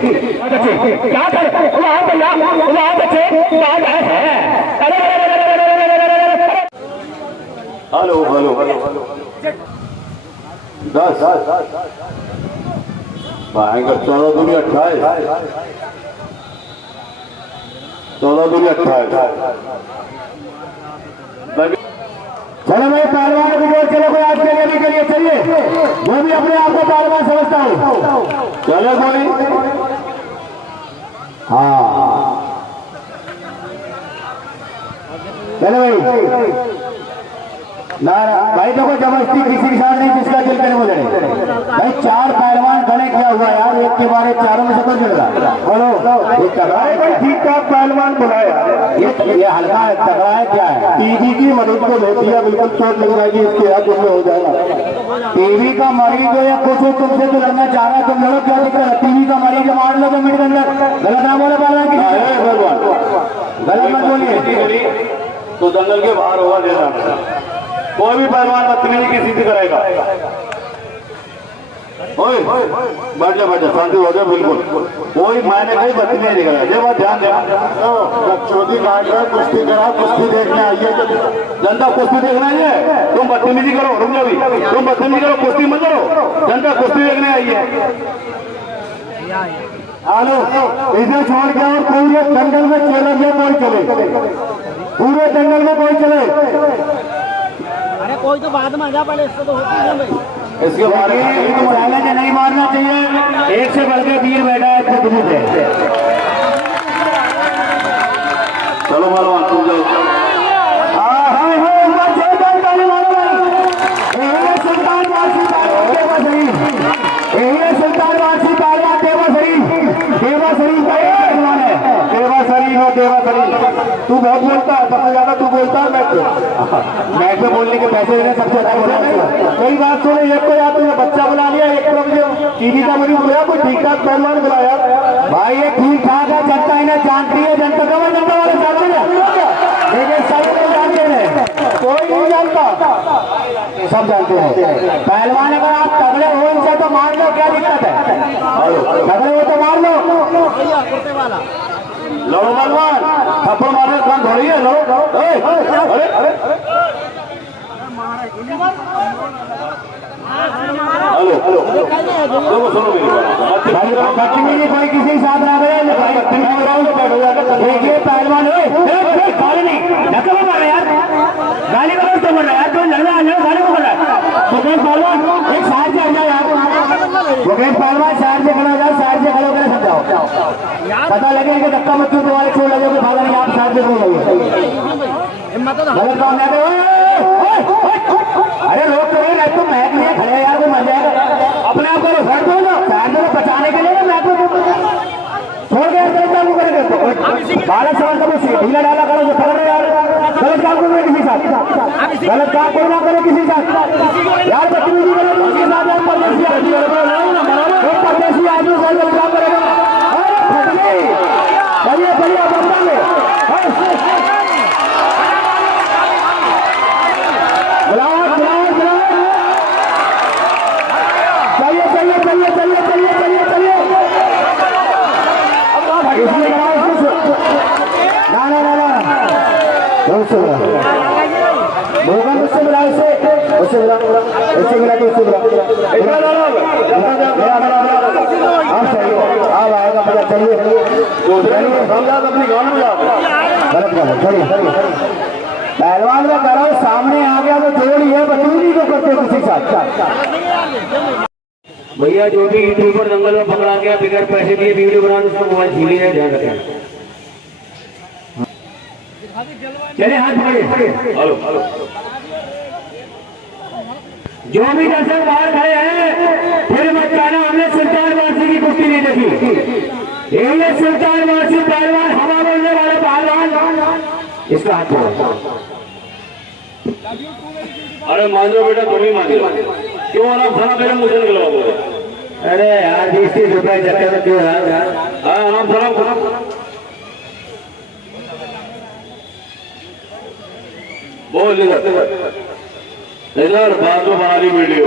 क्या कर वहां बच्चे हेलो हेलो हेलो 10 भयंकर 14 दूनी 28 14 दूनी 28। चलो भाई पहलवान को बोल चलो कोई आज के लिए भी करिए चलिए वो भी अपने आप को पहलवान समझता हूँ। चलो कोई हाँ चलो भाई ना भाई देखो जबरदस्ती किसी के साथ नहीं जिसका दिल करे वो लड़े भाई। 4 पहलवान खड़े किया हुआ यार एक के बारे 4 में से कौन जुड़ रहा बोलो भाई ठीक ठाक पहलवान बुलाया ये हल्का है तगड़ा है क्या है। टीबी की मरीज को होती है बिल्कुल चोट लग जाएगी इसके हाथ उसमें हो जाएगा। टीबी का मरीज हो या कुछ हो तुमसे तो लड़ना चाह रहा है तुम लड़ो क्या दिक्कत है। टीबी का मरीज मार लो 2 मिनट के अंदर गलत ना बोले पहलवान की गलत मत बोलिए तो दंगल के बाहर होगा लेना। कोई भी पहलवान बदतमीजी किसी से करेगा। ओए बैठ जा शांति हो जाए बिल्कुल। कोई मैंने कहीं बदतमीजी नहीं करा ये बात ध्यान देना। चौथी काट रहे कुश्ती करा कुश्ती देखने आइए जनता कुश्ती देखना ही है। तुम बदतमीजी करो रुक जाओ तुम बदतमीजी करो कुश्ती मत करो जनता कुश्ती देखने आइए। हेलो इसे छोड़ के और पूरे जंगल में चले गए कोई चले पूरे जंगल में कोई चले। अरे कोई तो बाद में आ जा पहले इससे तो होती है भाई। इसके बारे में चैलेंज नहीं मारना चाहिए। एक से बढ़ के 2 बैठा है खुद मुझे। चलो पहलवान तुम जाओ। तू बहुत बोलता है सबसे ज्यादा तू बोलता है मैच में बोलने के पैसे देने सबसे अच्छा बोला। कोई बात सुनो एक को याद तुमने बच्चा बुला लिया एक को मुझे टीवी का मरीज बुलाया कोई ठीक ठाक पहलवान बुलाया भाई ये ठीक ठाक है जनता इन्हें जानती है जनता कमर जनता वाले जानते हैं लेकिन सब लोग जानते हैं कोई नहीं जानता सब जानते हैं। पहलवान अगर आप तगड़े हो इनसे तो मार लो क्या दिक्कत है तगड़े हो तो मार लो। लड़ो पहलवान थप्पड़ मारने काम थोड़ी है लड़ो। अरे अरे हेलो हेलो सुनो मेरी कोई किसी के साथ ना गए देखिए पहलवान मारे यार गाली करो तो बोल रहा यार तो लड़ना गाली को बोल रहा है मुकेश पहलवान एक साइड से आ जाओ यार मुकेश पहलवान साइड से खड़ा जाओ साइड से खड़े होकर समझाओ पता लगे कि धक्का मत तुम्हारे छोड़ लगे भागा नहीं आप साइड से गलत काम नहीं। अरे लोग तो नहीं तुम मैच में खड़े यार वो मर जाएगा अपने आप को हट दो ना साइड में बचाने के लिए मैच में छोड़ के बालक सवाल करो ढीला डाला करो जो पकड़ यार गलत काम करो किसी साथ गलत काम करो ना करो किसी साथ यार बदतमीजी करो किसी साथ यार परदेसी आदमी गलत काम करेगा बढ़िया बढ़िया बंदा में उससे मिला उससे मिला उससे मिला तो उससे मिला आप सही आप आएगा पता चलिए अपनी गाँव में गलत गलत चलिए पहलवान का करो सामने आ गया तो जोड़ी है बतूरी को करते किसी साथ। भैया जो भी यूट्यूबर दंगल में पकड़ा गया बिगड़ पैसे दिए वीडियो बना उसको मोबाइल छीनी है ध्यान रखें। चले हाथ पकड़िए हेलो हेलो जो भी दर्शक बाहर खड़े हैं फिर मत कहना हमने सुल्तान वासी की कुश्ती नहीं देखी। ये सुल्तान वासी पहलवान हवा बोलने वाले पहलवान इसका हाथ पकड़ो। अरे मान जाओ बेटा तुम ही मान जाओ क्यों आराम खाना मेरे मुझे निकलवा बोले। अरे यार 20-30 रुपए चक्कर में क्यों यार हाँ आराम खाना बोल इधर बाद में बना ली वीडियो।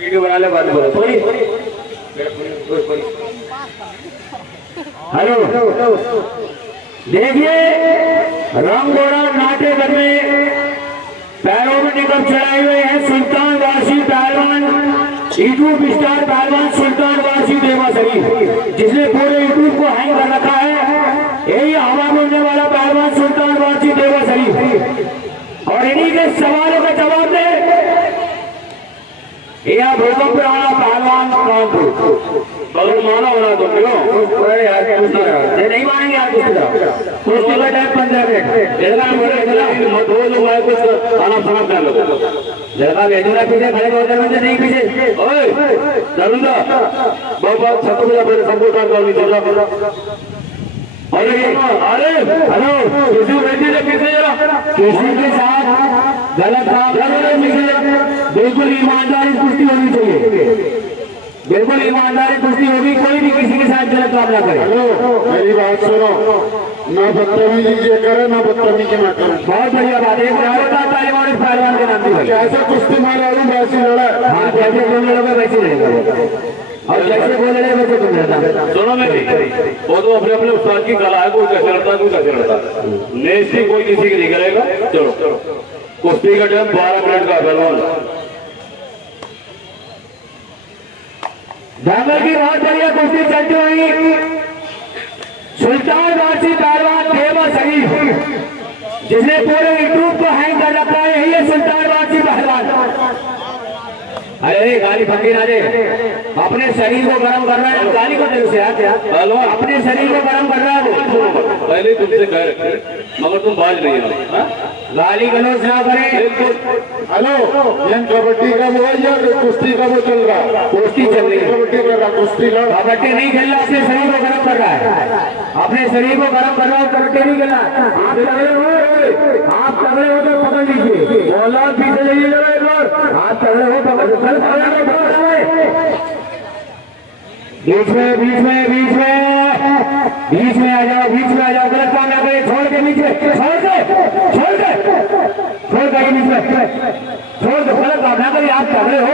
वीडियो बना ले बाद में बोलो थोड़ी। हेलो देखिए रंग गोरा नाटे घर में पैरों में निकल चढ़ाए हुए हैं सुल्तान वासी पहलवान यूट्यूब स्टार पहलवान सुल्तान वासी देवा शरीफ, जिसने पूरे यूट्यूब को हैंग कर रखा है। यही हवा बोलने वाला पहलवान सुल्तान वासी देवा शरीफ, और इन्हीं के सवालों का जवाब दे यह भूकंप वाला पहलवान कौन थे? बगल माना बना दो क्यों? ये नहीं मानेंगे आप कुश्ती का टाइम 15 मिनट दो लोग आए कुछ खाना खाना कर लो लड़का भेजूंगा पीछे खड़े हो जाए नहीं पीछे जरूंगा बहुत छत्तू बजा पहले सबको काम करनी चाहिए। अरे हेलो किसी के साथ गलत काम बिल्कुल ईमानदारी कुश्ती होनी चाहिए, बिल्कुल ईमानदारी कुश्ती होगी, कोई भी किसी के साथ गलत काम ना करे। हेलो मेरी बात सुनो, ना बदतमीजी ये करे ना बदतमीजी ना करे। बहुत बढ़िया बात है। पहलवान के नाम से कैसे कुश्ती मारा वैसी लड़ा। हाँ जैसे तुम लड़ोगे वैसे रहेगा और जैसे बोल रहे वैसे तुम रहता। सुनो मेरी, वो तो अपने अपने उस्ताद की कला है, कोई कैसे लड़ता है कोई कैसे लड़ता है, नेस्टी कोई किसी की नहीं करेगा। चलो कुश्ती का टाइम 12 मिनट का पहलवान। जंगल की बहुत बढ़िया कुश्ती चलती हुई सुल्तान वासी पहलवान देवा शरीफ, जिसने पूरे यूट्यूब को हैंग कर रखा है, यही है सुल्तान वासी पहलवान। अरे गाली फंकी ना दे, अपने शरीर को गर्म कर रहा है, गाली को दे उसे हेलो अपने शरीर को गर्म कर रहा है वो। पहले तुमसे कह रखे मगर तुम बाज नहीं हो, गाली गलौज ना करे। हेलो ये कबड्डी का वो या कुश्ती का वो चल रहा है? कुश्ती चल रही है, कबड्डी कर रहा, कुश्ती लड़। कबड्डी नहीं खेल रहा, अपने शरीर को गर्म कर रहा है, अपने शरीर को गर्म कर रहा है, कबड्डी नहीं खेलना। आप तगड़े हो तो पकड़ लीजिए, बोला पीछे जाइए जरा एक बार, आप तगड़े हो पकड़ बीच में बीच में बीच में बीच में आ जाओ, बीच में आ जाओ, गलत काम ना करे, छोड़ के नीचे छोड़ के बीच में छोड़ दो, गलत काम ना करिए। आप तगड़े हो,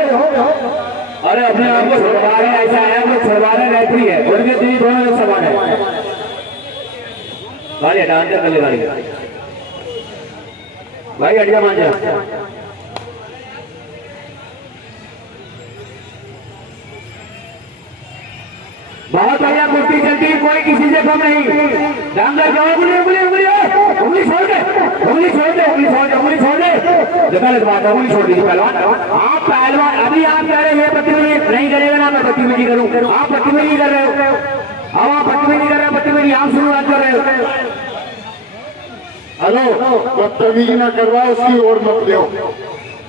अरे अपने आप को छुड़वा रहे, ऐसा है वो छुड़वा रहे रहती है, उनके तीन दोनों सवाल है। गाड़ी हटा कर ले गाड़ी भाई हटिया मान जा। बहुत बढ़िया कुश्ती चलती है, कोई किसी से कम नहीं। उंगली छोड़ दे, उंगली छोड़ दे, उंगली छोड़ दे, उंगली छोड़ दे, गलत बात है, उंगली छोड़ दीजिए पहलवान। आप पहलवान अभी आप कह रहे हैं बदतमीजी नहीं करेगा ना, मैं बदतमीजी करूं, आप बदतमीजी कर रहे हो, अब आप बदतमीजी कर रहे हो, बदतमीजी आप शुरुआत कर रहे हो। हेलो बदतमीजी ना करवा, उसकी ओर मत लो,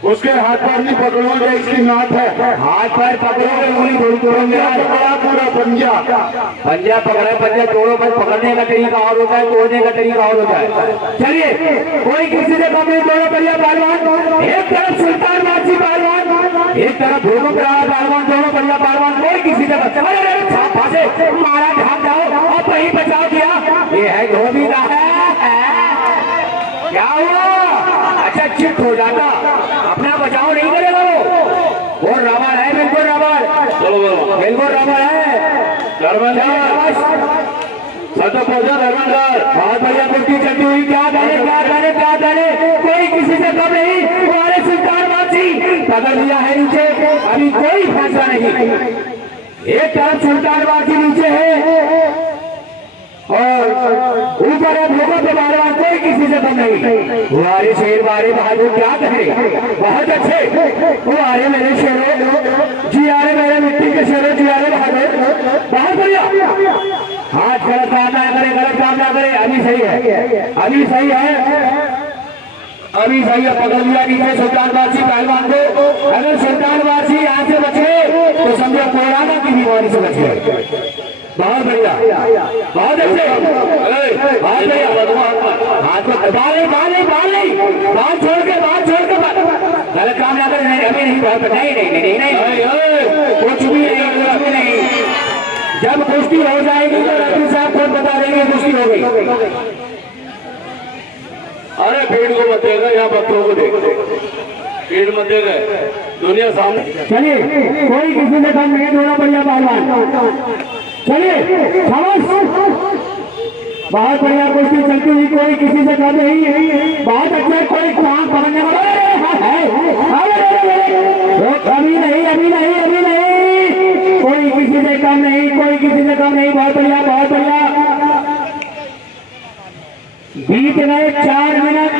उसके हाथ पैर नहीं पकड़ोगे, इसकी नाक है, हाथ पैर पकड़ोगे उंगली थोड़ी तोड़ोगे। पूरा पंजा पंजा पकड़े, पंजा तोड़ो, बस पकड़ने का तरीका और होता है, तोड़ने का तरीका और होता है। चलिए कोई किसी से कम नहीं, दोनों बढ़िया पहलवान, एक तरफ सुल्तान वासी पहलवान, एक तरफ भूकंप रहा पहलवान, दोनों बढ़िया पहलवान, कोई किसी से फांसे मारा ढाक जाओ और वही बचाव किया। ये है धोबी का है, क्या हुआ? अच्छा चिट हो जाता, अपना बचाव नहीं करेगा वो रावण है, बिल्कुल रावण, बिल्कुल रावण है। बहुत बढ़िया कुश्ती चलती हुई, क्या जाने क्या जाने क्या जाने, कोई किसी से कम नहीं, हमारे सुल्तान वासी पकड़ लिया है नीचे, अभी कोई फैसला नहीं। एक तरफ सुल्तान वासी नीचे है और ऊपर है भूकंप पहलवान, कोई किसी से कम नहीं। हमारे शेर बारे बहादुर क्या कहे, बहुत अच्छे हमारे मेरे शेरों, जी आ रहे मेरे मिट्टी के शेरों, जी आ रहे बहादुर, बहुत बढ़िया। हाथ गलत काम ना करे, गलत काम ना करे, अभी सही है, अभी सही है, अभी सही है। पकड़ लिया नीचे सुल्तान वासी पहलवान को। अगर सुल्तान वासी यहाँ से बचे तो समझो कोरोना की बीमारी से बचे। बहुत बढ़िया, बहुत अच्छे, बहुत बढ़िया। हाथ को बाल छोड़ के गलत काम ना करें, अभी नहीं, कुछ भी नहीं। जब कुश्ती हो जाएगी तो रतन साहब खुद बता देंगे कुश्ती हो गई। अरे भीड़ को मत देगा, यहाँ बच्चों को देख। भीड़ मत दे गए दुनिया सामने। चलिए कोई किसी से कम नहीं, दोनों बढ़िया पहलवान। चलिए बहुत बढ़िया कुश्ती चलती हुई, कोई किसी से कम नहीं, बहुत अच्छा। कोई काम पकड़ने वाला अभी नहीं, अभी नहीं, अभी नहीं, कोई किसी से कम नहीं, कोई किसी से कम नहीं। बहुत बढ़िया, बहुत बढ़िया। बीत गए 4 मिनट,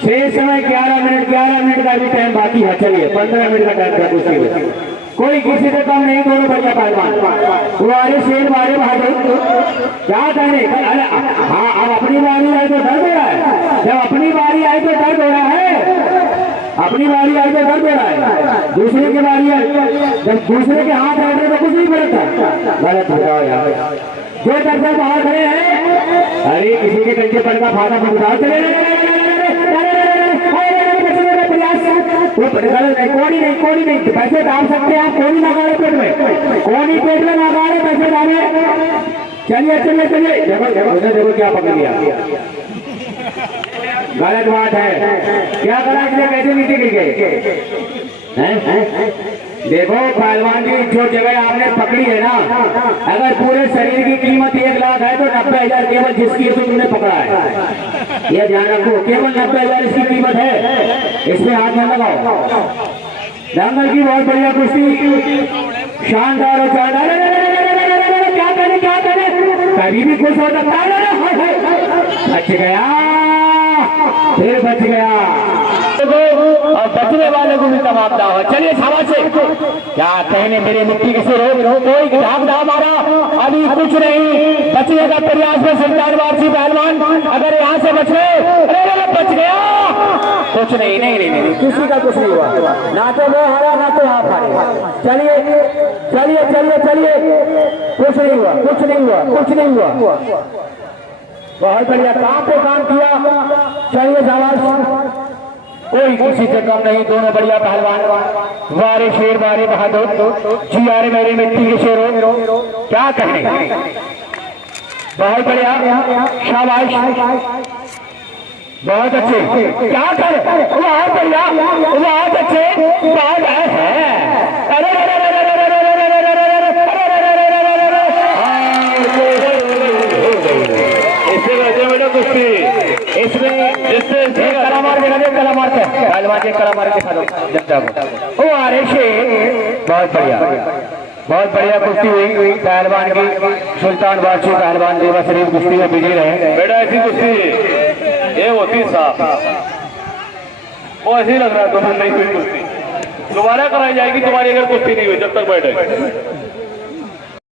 शेष समय 11 मिनट। 11 मिनट का भी टाइम बाकी है। चलिए 15 मिनट का टाइम था कुश्ती में, कोई किसी से कम नहीं, दोनों बढ़िया पहलवान। तुम्हारे शेर मारे बहादुर क्या कहने। अरे हाँ, अब अपनी बारी आए तो दर्द हो रहा है। जब अपनी बारी आए तो दर्द हो रहा है, अपनी बारी आए तो दर्द हो रहा है। दूसरे की बारी आए, जब दूसरे के हाथ आए तो कुछ नहीं पड़ता। गलत हो जाओ यार। जो दर्शक बाहर खड़े हैं, अरे किसी के कंचे पर का फायदा उठा चले कोड़ी नहीं, कोड़ी नहीं, पैसे डाल सकते हैं आप। कोड़ी ना गाड़े पेट में, कोड़ी पेट में ना गाड़े, पैसे डाले। चलिए चलिए चलिए, देखो देखो देखो क्या पकड़ लिया। गलत बात है, क्या करा इसलिए कैसे नीचे गिर गए। देखो पहलवान की जो जगह आपने पकड़ी है ना, अगर पूरे शरीर की कीमत 1 लाख है तो 90,000 केवल जिसकी है तो तुमने पकड़ा है। यह ध्यान रखो, केवल 90,000 इसकी कीमत है, इसमें हाथ न लगाओ। दंगल की बहुत बढ़िया कुश्ती, शानदार और शानदार। क्या करे, क्या करे, कभी भी खुश हो सकता है। बच गया, फिर बच गया, और बचने वाले को भी तबादला हो। चलिए शाबाश से, क्या कहने मेरे मिट्टी के सिर हो। कोई धाक मारा, अभी कुछ नहीं, बचने का प्रयास में सुल्तान वारसी पहलवान। अगर यहाँ से बच गए, अरे बच गया, कुछ नहीं, नहीं नहीं नहीं, किसी का कुछ नहीं हुआ, ना तो वो हारा ना तो आप हारे। चलिए चलिए चलिए चलिए, कुछ नहीं हुआ, कुछ नहीं हुआ, कुछ नहीं हुआ। बहुत बढ़िया, काम पे काम किया। चलिए शाबाश, कोई किसी से कम नहीं, दोनों बढ़िया पहलवान। वारे शेर वारे बहादुर, जी आ रहे मेरे मिट्टी के शेरों, क्या कहें। बहुत बढ़िया, शाबाश, बहुत अच्छे, क्या कर, बहुत बढ़िया, बहुत अच्छे, बहुत है। अरे इससे वैसे बेटा कुश्ती, इसमें जिससे कला मार के लगे, कला मार के पहलवान के कला मार के जनता को। ओ अरे शेर, बहुत बढ़िया, बहुत बढ़िया कुश्ती हुई पहलवान की। सुल्तान वारसी पहलवान देवा शरीफ कुश्ती में विजयी रहे। बेटा ऐसी कुश्ती ये होती साफ, वो ऐसे ही लग रहा है तुम्हें नहीं हुई कुश्ती, दोबारा कराई जाएगी तुम्हारी अगर कुश्ती नहीं हुई जब तक बैठे।